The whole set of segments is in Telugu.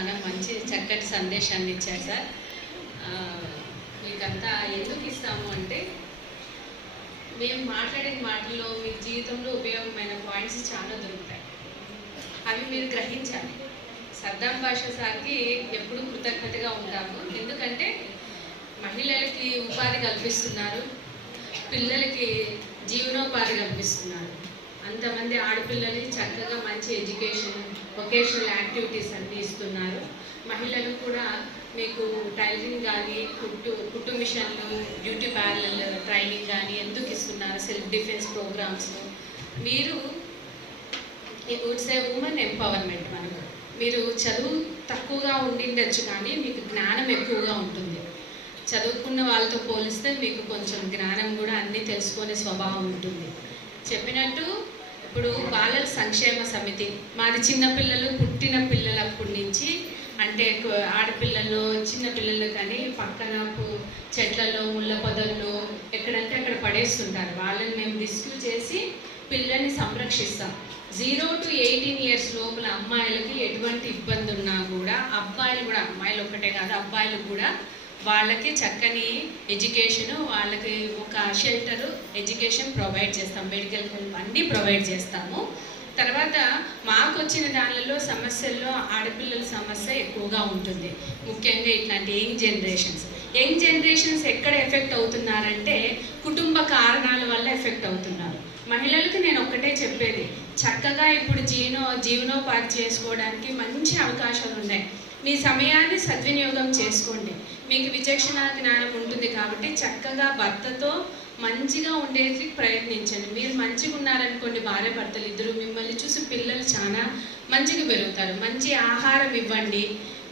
చాలా మంచి చక్కటి సందేశాన్ని ఇచ్చారు సార్. మీకంతా ఎందుకు ఇస్తాము అంటే, మేము మాట్లాడిన మాటల్లో మీ జీవితంలో ఉపయోగమైన పాయింట్స్ చాలా దొరుకుతాయి. అవి మీరు గ్రహించాలి. సద్దాం బాషా సార్కి ఎప్పుడు కృతజ్ఞతగా ఉంటాము. ఎందుకంటే మహిళలకి ఉపాధి కల్పిస్తున్నారు, పిల్లలకి జీవనోపాధి కల్పిస్తున్నారు. అంతమంది ఆడపిల్లలు చక్కగా మంచి ఎడ్యుకేషన్, వొకేషనల్ యాక్టివిటీస్ అన్నీ ఇస్తున్నారు. మహిళలు కూడా మీకు టైలరింగ్ కానీ, కుట్టు మిషన్లు, బ్యూటీ పార్లర్ ట్రైనింగ్ కానీ ఎందుకు ఇస్తున్నారు, సెల్ఫ్ డిఫెన్స్ ప్రోగ్రామ్స్లో. మీరు ఇట్స్ ఏ ఉమెన్ ఎంపవర్మెంట్. మనకు మీరు చదువు తక్కువగా ఉండిండొచ్చు కానీ మీకు జ్ఞానం ఎక్కువగా ఉంటుంది. చదువుకున్న వాళ్ళతో పోలిస్తే మీకు కొంచెం జ్ఞానం కూడా అన్నీ తెలుసుకునే స్వభావం ఉంటుంది. చెప్పినట్టు ఇప్పుడు బాలల సంక్షేమ సమితి మాది చిన్నపిల్లలు పుట్టిన పిల్లలప్పటి నుంచి, అంటే ఆడపిల్లలు చిన్నపిల్లలు కానీ పక్కన చెట్లలో ముళ్ళ పొదల్లో ఎక్కడంటే అక్కడ పడేస్తుంటారు. వాళ్ళని మేము రెస్క్యూ చేసి పిల్లల్ని సంరక్షిస్తాం. 0 to 18 years లోపల అమ్మాయిలకి ఎటువంటి ఇబ్బంది ఉన్నా కూడా, అబ్బాయిలు కూడా, అమ్మాయిలు ఒక్కటే కాదు అబ్బాయిలు కూడా వాళ్ళకి చక్కని ఎడ్యుకేషను, వాళ్ళకి ఒక షెల్టరు, ఎడ్యుకేషన్ ప్రొవైడ్ చేస్తాం, మెడికల్ హెల్ప్ అన్నీ ప్రొవైడ్ చేస్తాము. తర్వాత మాకు వచ్చిన దానిలో సమస్యల్లో ఆడపిల్లల సమస్య ఎక్కువగా ఉంటుంది. ముఖ్యంగా ఇట్లాంటి యంగ్ జనరేషన్స్ ఎక్కడ ఎఫెక్ట్ అవుతున్నారంటే కుటుంబ కారణాల వల్ల ఎఫెక్ట్ అవుతున్నారు. మహిళలకు నేను ఒక్కటే చెప్పేది, చక్కగా ఇప్పుడు జీవనోపాధి చేసుకోవడానికి మంచి అవకాశాలు ఉన్నాయి. మీ సమయాన్ని సద్వినియోగం చేసుకోండి. మీకు విచక్షణ జ్ఞానం ఉంటుంది కాబట్టి చక్కగా భర్తతో మంచిగా ఉండేది ప్రయత్నించండి. మీరు మంచిగా ఉన్నారనుకోండి, భార్య భర్తలు ఇద్దరు, మిమ్మల్ని చూసి పిల్లలు చాలా మంచిగా పెరుగుతారు. మంచి ఆహారం ఇవ్వండి,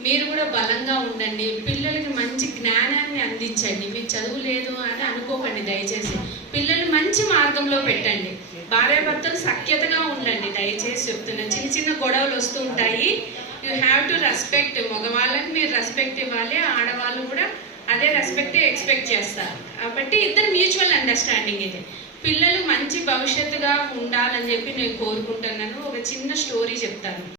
మీరు కూడా బలంగా ఉండండి, పిల్లలకి మంచి జ్ఞానాన్ని అందించండి. మీకు చదువు లేదు అని అనుకోకండి దయచేసి. పిల్లలు మంచి మార్గంలో పెట్టండి. భార్యాభర్తలు సఖ్యతగా ఉండండి దయచేసి చెప్తున్నాను. చిన్న చిన్న గొడవలు వస్తూ ఉంటాయి. You have to respect. మగవాళ్ళకి మీరు రెస్పెక్ట్ ఇవ్వాలి, ఆడవాళ్ళు కూడా అదే రెస్పెక్ట్ ఎక్స్పెక్ట్ చేస్తారు. కాబట్టి ఇద్దరు మ్యూచువల్ అండర్స్టాండింగ్ ఇది. పిల్లలు మంచి భవిష్యత్తుగా ఉండాలని చెప్పి నేను కోరుకుంటున్నాను. ఒక చిన్న స్టోరీ చెప్తాను.